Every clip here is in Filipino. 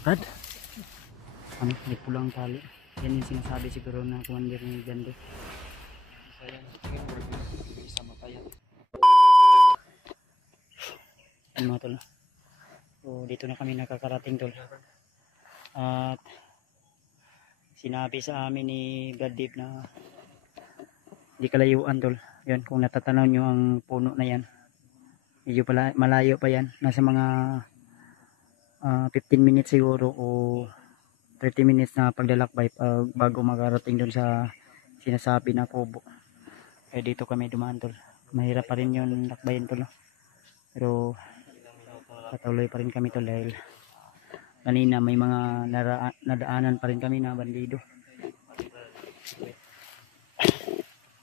Brad, ano, may pulang tali. Yan yung sinasabi siguro na commander ni Gandhi. Ano mga tol. So dito na kami nakakarating tol. At sinabi sa amin ni Brad Deep na di kalayuan tol. Yan, kung natatanaw nyo ang puno na yan, medyo pala, malayo pa yan. Nasa mga 15 minutes siguro o 30 minutes na paglalakbay bago makarating dun sa sinasabi na kubo. Kaya dito kami dumaan tol. Mahirap pa rin yung lakbayin tol, no? Pero patuloy pa rin kami tol dahil kanina may mga nadaanan pa rin kami na bandido.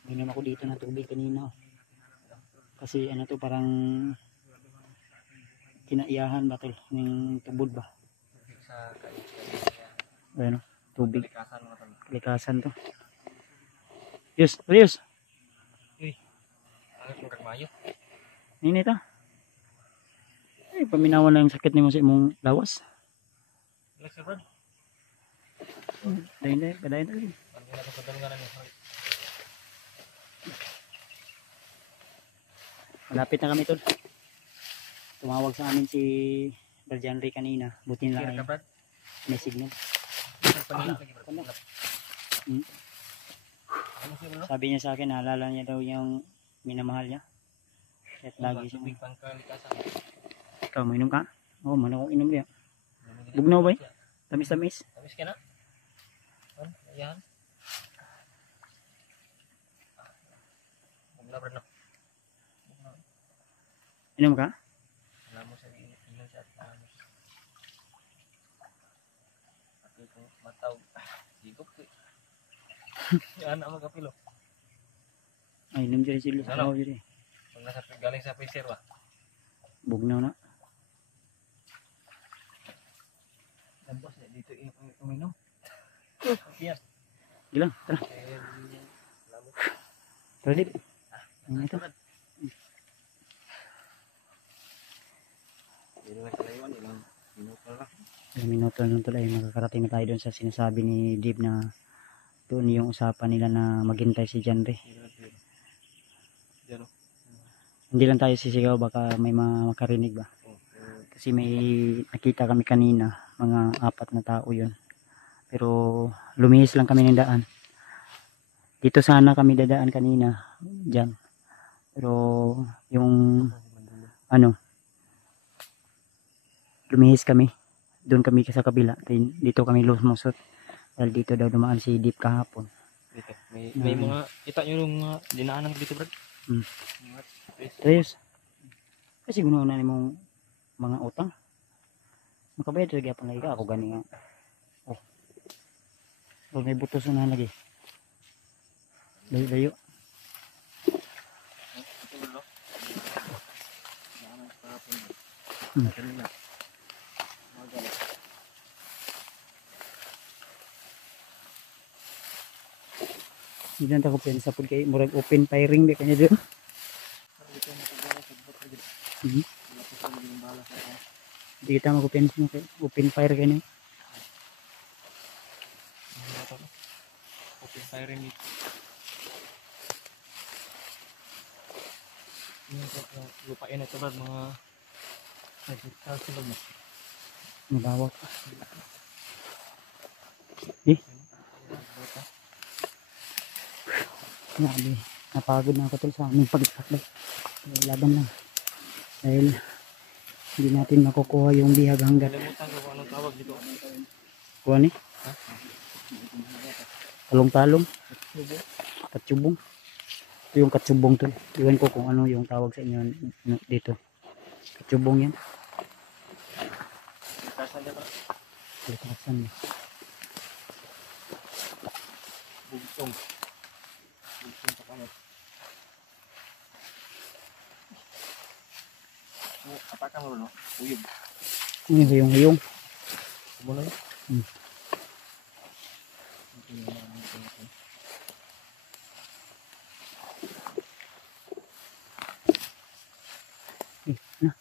Tingnan ako dito na tubig kanina, oh. Kasi ano to, parang kinaiyahan ba tol, yung tubod ba? Ano, tubig. Likasan to. Yus, Rius. Uy, agad mong kagmayo. Ini ta. Ay, paminawan lang yung sakit ni mo sa imong lawas. Relax ka, Brad. Dahin, padahin tayo. Parang pinapagdalungan namin. Malapit na kami tol. Tumawag sa amin si Berjanry kanina. Buti na Kira lang ka, Brad. may signal. Panila lagi, Brad. Hmm? Ano siya, bro? Sabi niya sa akin, naalala niya daw yung minamahal niya. At lagi siya. Tubig pang kalikasan. Ikaw, mainom ka? Oo, man akong inom niya. Bugnaw ba eh? Tamis-tamis. Tamis ka na? Ayan. Bugna, Brad, no? Inom ka? Alam mo sa ilan siya at alam mo siya. At ito, matawag. Sigop ko eh. Yan ang magkapilo. Ay, inom dyan sila sa Ano? tao dyan eh. Pag nasa galing sa freezer ba? Bugnaw na. Lambos eh, dito uminom. Yes. Gilang, tara. Tara dito. Ano ito? Hindi na kalayuan, ilang minuto lang. Ilang minuto lang tuloy. Makakarating na tayo doon sa sinasabi ni Deep na doon yung usapan nila na maghintay si Janre. Diyan o. Hindi lang tayo sisigaw, baka may makarinig ba. Kasi may nakita kami kanina, mga 4 na tao yun. Pero lumihis lang kami ng daan. Dito sana kami dadaan kanina, dyan. Pero yung ano, lumihis kami. Doon kami sa kabila. Dito kami lumusot. Dahil dito daw dumaan si Deep kahapon. Dito. May mga, kita nyo yung mga dinaanan dito, Brad? Tres. Kasi gunaw na mong mga utang. Makabayad lagi apang lagi ka. Ako gani nga. Oh. Huwag may butos na lagi. Layo-layo. Ito, Brad, no? Dinaanan sa kahapon. Hmm. Kanina. Magalit. Hindi lang ako pwede sa food kay murag open firing di kanya dyan. Dito na kagaya sa bot rin. Mhm. Wala pa sa maging bala sa akin. Di kita mag-open open fire kanya. Okay, siren dito. Yung lupain ito, Brad, mga nag-hektar sila mo. Mabawak. Eh, grabe. Napagod na ako tol sa aming pagsakbay. Laban lang. Dahil hindi natin makukuha yung bihag hanggat. Kalimutan ko kung anong tawag dito. Kuha ni? Ha? Talong-talong. Katsubong. Ito yung katsubong tol. Iwan ko kung ano yung tawag sa inyo dito. Katsubong yan. Kasan niya ba? Likasan. Bugsong. Bugsong sa kamot. Apakan mo, no? Uyog. Ano yung huyong-huyong? Muna yun. Hmm. Na.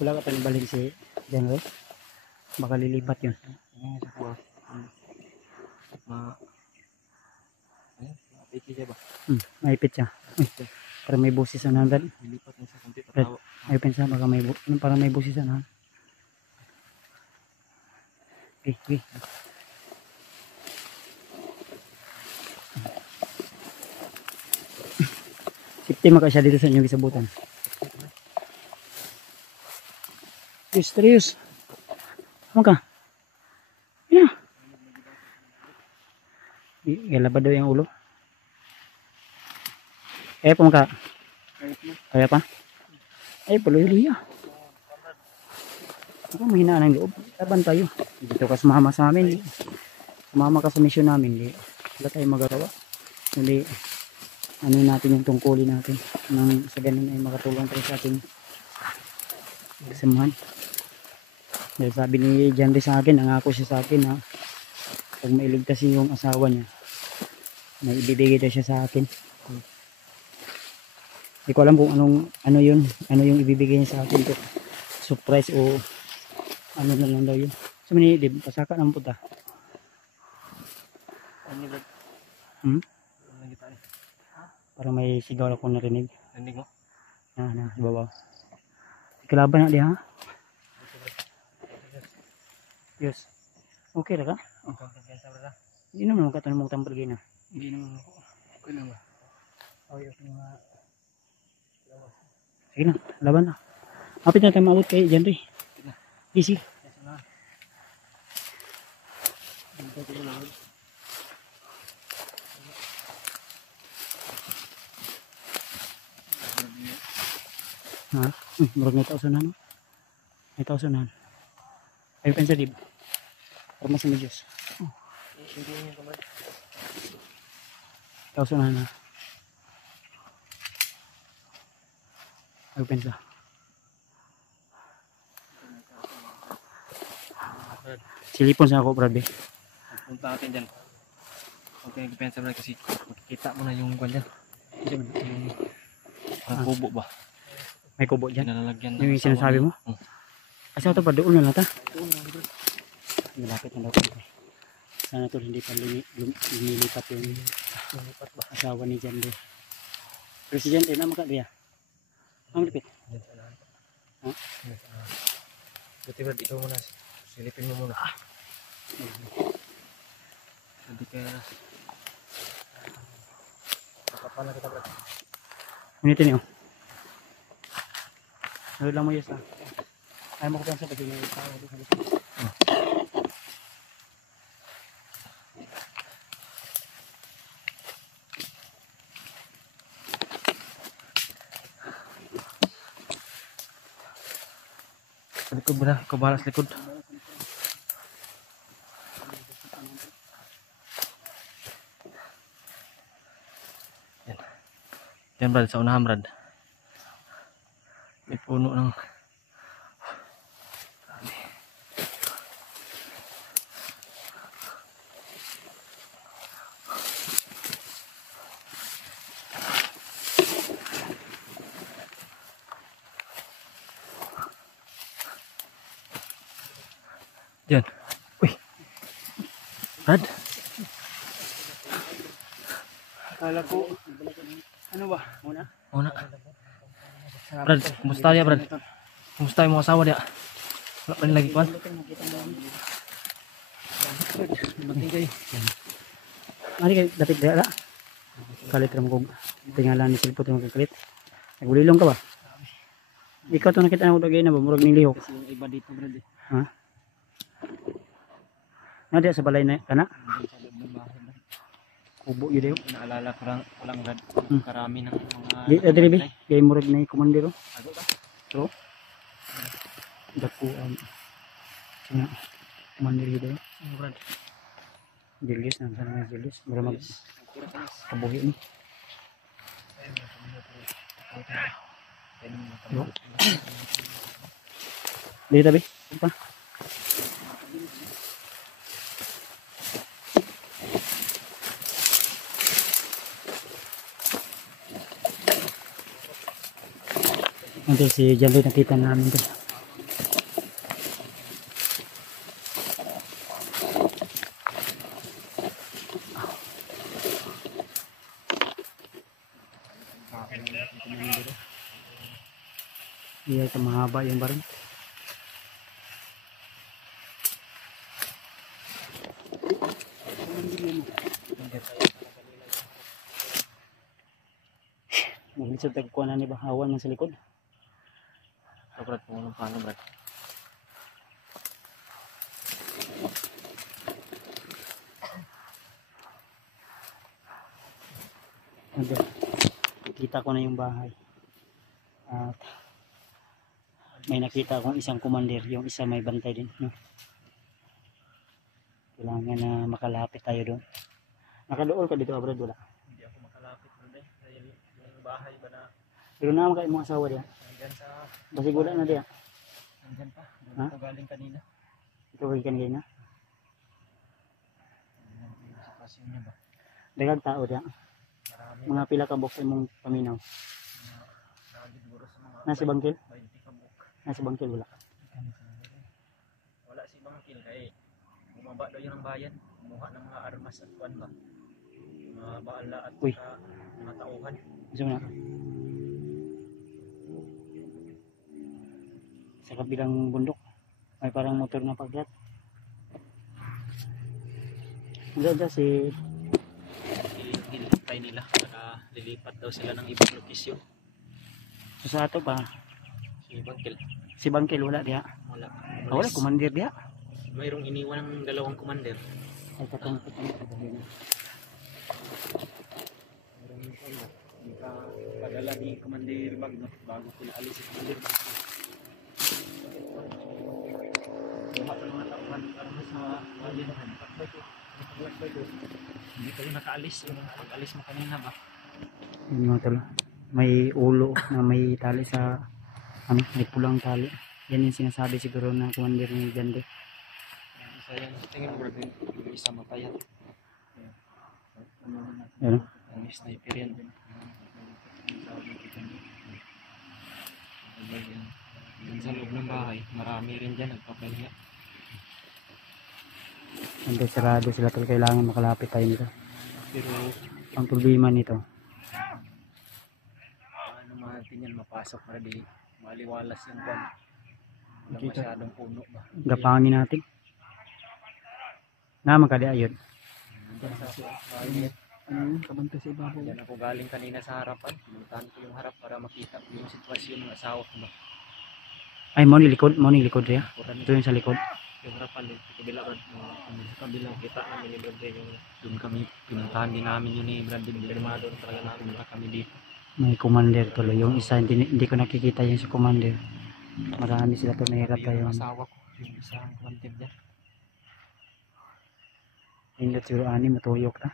Wala ka panibalhin si Janroy? Baka lilipat yun. Ini sa kuha. Piki siya ba? Maipit siya. Uy, para may busis na nandun. Lilipat niya sa kunti Red. patawa. Ay, pensa baka may para may busis na. Okay. Safety maka siya dito sa inyong isabutan. Serius. Ano ka? Yan. Galaba daw yung ulo. Kaya pa maka? Kaya pa? Ay, puluy-luya. Ako mahinaan ang loob. Laban tayo. Dito ka sumama sa amin. Sumama ka sa misyon namin. Di, wala tayong magagawa. Hindi, ano natin yung tungkulin natin. Nang sa ganun ay makatulong tayo sa ating kasamahan. Dahil sabi ni Janry sa akin, nangako siya sa akin na pag mailigtas yung asawa niya, may ibibigay daw siya sa akin. Hindi ko alam kung ano yung ibibigay niya sa akin. Surprise o ano na lang daw yun. So manilib, pasaka ng puta. Ano ba? Parang may sigaw ako narinig. Narinig mo? Ibabaw. Kalaban na di ha? Yes. Okay na ka? Hindi naman makatanong mong tampal gina. Hindi naman ako. Okay lang ba? Sige na, laban na. Hapit na tayo maabot kay Janry. Easy. Ha? Murag may tausanan no? May tausanan. Ay pensa dib. Para mas medyo. Hindi niyo kamad. Tausanan na. Ay pensa. Silipon sa ako, brad. Punta natin dyan. Huwag kayo nagpensa mo na kasi makikita mo na yung kwan dyan. Ang kubo ba? May kubo dyan. Nalalagyan Yung sinasabi mo? Asa ito pa doon na nata? Malapit na daw ko. Sana ito hindi pa lumilipat yung asawa ni Janry. Presidente na makaliya. Ang lipit. Ha? Buti Brad, ikaw muna. Silipin mo muna. Hindi ka... Kapapa na kita Brad. Unitin niyo. Nalod lang mo yes ha. Ayaw mo ko pansa pag may tao doon sa likod. Sa likod mo na. Ikaw bahala sa likod. Yan. Yan Brad, sa unahan Brad. May puno ng... Yan. Uy. Brad. Akala ko, ano ba? Muna? Muna. Brad, kumusta dia Brad? Kumusta yung mga asawa dia? Wala pa rin lagi kwan? Mari kayo, dapat dala. Kalit ram kong tingalan ni silpo ito magkakalit. Nagulilong ka ba? Ikaw ito nakita na ko lagay na ba? Murag ning lihok. Kasi yung iba dito Brad eh. Ha? Nadi sa balay na kana? Kubo yun daw. Naalala ko lang Brad. Karami ng mga... Di adribi, kay murag na komandero. Ago ba? So, dakuan. Sina komandero daw. Brad. Julius na sana Julius. Mura mag kabuhi ni. Di tabi. Apa? Ito si John Lloyd, nakita namin to. Iya, ito mahaba yung baril. Maglisod tagkuha na ni Bahawan man sa likod. So Brad, kung anong paano Brad. Ito, kita ko na yung bahay. At may nakita akong isang commander, yung isa may bantay din, no? Kailangan na makalapit tayo doon. Nakadool ka dito, Brad? Wala. Hindi ako makalapit Brad dahil yung bahay ba na Pero naman kayo mga asawa diya. nandyan sa Basig wala na diya. nandyan pa. Doon Ha? ako galing kanina. Ito kay kanina. Nandyan po yung sitwasyon niya ba. Daghang tao diya. Marami Mga pila ka box imong paminaw. siguro sa mga Nasa bangkil? 20 kabuk. Nasa bangkil wala. Wala si Bangkil kay bumaba daw yun ang bayan. Kumuha ng mga armas at kuwan ba. Mga baala at Uy. mga tauhan. Gusto mo na? Sa kabilang bundok, may parang motor na paglat. Diyan si Hinihintay nila para lilipat daw sila ng ibang lokasyon. sa ato pa. Si Bangkil Si Bangkil wala diya. wala. Ah, wala, commander diya. Mayroong iniwan ng dalawang commander. Ay, katong. Hindi ka padala ni Commander Bagnot bago sila alis si Commander Bagnot. Buha pa mga tauhan para sa walinahan. Hindi kayo nakaalis. Yung pag-alis mo kanina ba? Yun mga talo. May ulo na may tali sa ano, may pulang tali. Yan yung sinasabi siguro na commander ni Gande. Isa yan. Tingin mo rin yung isa mapayat. Yan. Ang sniper yan. Yan sa loob ng bahay. Marami rin dyan nagpapahiya. Hanggang sarado sila tol, kailangan makalapit tayo nito. Pero Ang problema nito, ano natin yan mapasok para di maliwalas yung kwan. Wala Dito. masyadong puno ba. gapangin natin. Na magkadi ayun. Diyan sa bahay. Kabanta sa ibabaw. Diyan ako galing kanina sa harapan. Pinuntahan ko yung harap para makita ko yung sitwasyon ng asawa ko ba. Ay, mo ni likod riya. Kurang Ito yung sa likod. yung harapan din. Sa kabila Brad. Sa kabila kita namin ni Brad yung doon kami pinuntahan din namin yun ni Brad din. Pirma doon talaga namin na kami dito. May commander tuloy. Yung isa hindi ko nakikita yung sa commander. Marami sila to, mahirap tayo. Yung asawa ko. Yung isang kwantib dyan. Hindi siguro ani matuyok na.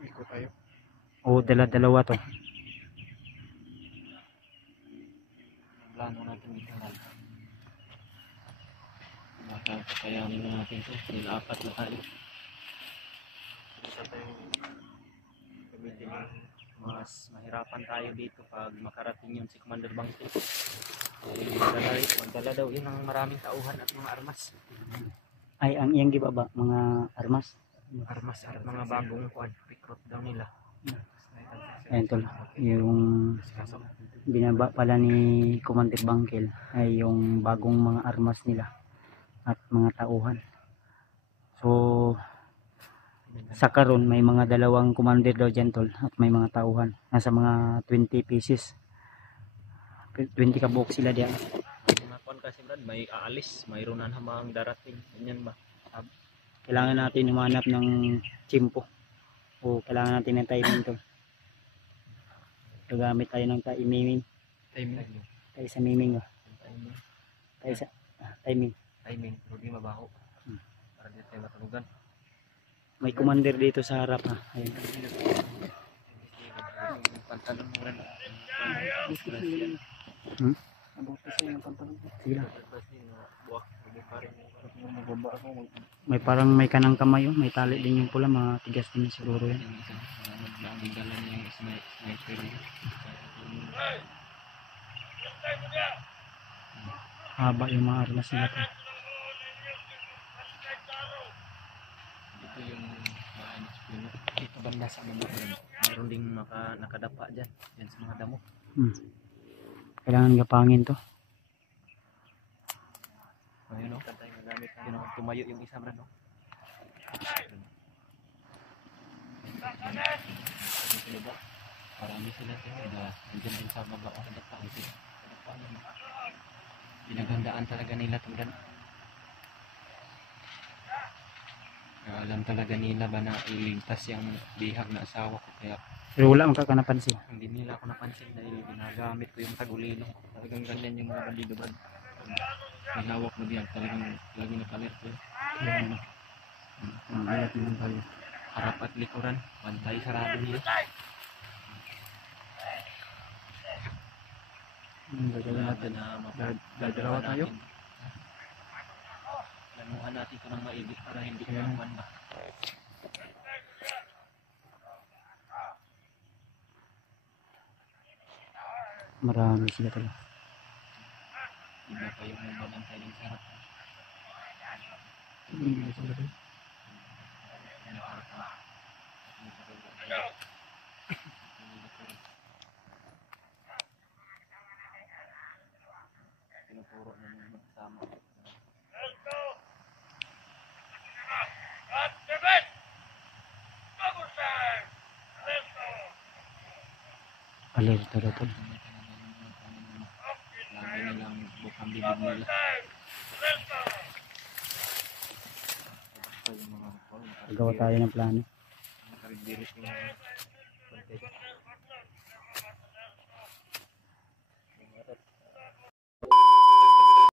Iko tayo. O dalawa to. Plano natin dito na. Baka kakayanin natin ito. Nilapat na tayo. Isa tayong gamitin mas mahirapan tayo dito pag makarating yun si Commander Bangkil. Magdala daw yun ng maraming tauhan at mga armas. Ay, ang iyang gibaba, mga armas. Armas at mga bagong quad recruit daw nila. Ayan tol, yung binaba pala ni Commander Bangkil ay yung bagong mga armas nila at mga tauhan. So sa karon may mga dalawang commander daw dyan tol at may mga tauhan. Nasa mga 20 pieces. 20 kabuk sila diyan. Mga kwan kasi Brad, may aalis, mayroon na namang darating. Ganyan ba? Kailangan natin humanap ng chimpo o kailangan natin ng timing tol. Gagamit tayo ng timing. Timing. Tayo sa miming ba? Timing. Tayo sa timing. Timing. Hindi mabaho. Para di tayo matulugan. May commander dito sa harap ha. Ayun. Pantalon mo rin. Hmm? Sige lang. Buwak. Hindi pa rin. Mababa ako. May parang may kanang kamay oh. May tali din yung pula, mga tigas din siguro yan. Laging dala niya yung sniper. Haba yung mga armas nila to. Ito yung bahay ni Chipino. Dito banda sa baba. Mayroon ding nakadapa dyan. Yan sa mga damo. Kailangan gapangin to. Ayun o. Kantay na gamit. Ayun o. Tumayo yung isa brad o. Marami sila sila. Nandiyan din sa baba. Kadapa. Pinagandaan talaga nila ito brad. Alam talaga nila ba na iligtas yung bihag na asawa ko. Kaya Pero wala man ka napansin. hindi nila ako napansin dahil ginagamit ko yung tagulilo. Talagang ganyan yung mga bandido brad. May hawak na bihag talagang lagi nakalit ko. Harap at likuran. Bantay sarado nila. Gagawin natin. Gagalawa tayo. Lanuhan natin ito ng maigit para hindi ko ba. Marami sila talaga. Iba pa yung magbabantay din sa harap. Tinuturo na yung magsama. Alerto na to. Lagi nilang bukang bibig nila. Gagawa tayo ng plano. Nakaribirit yung konti.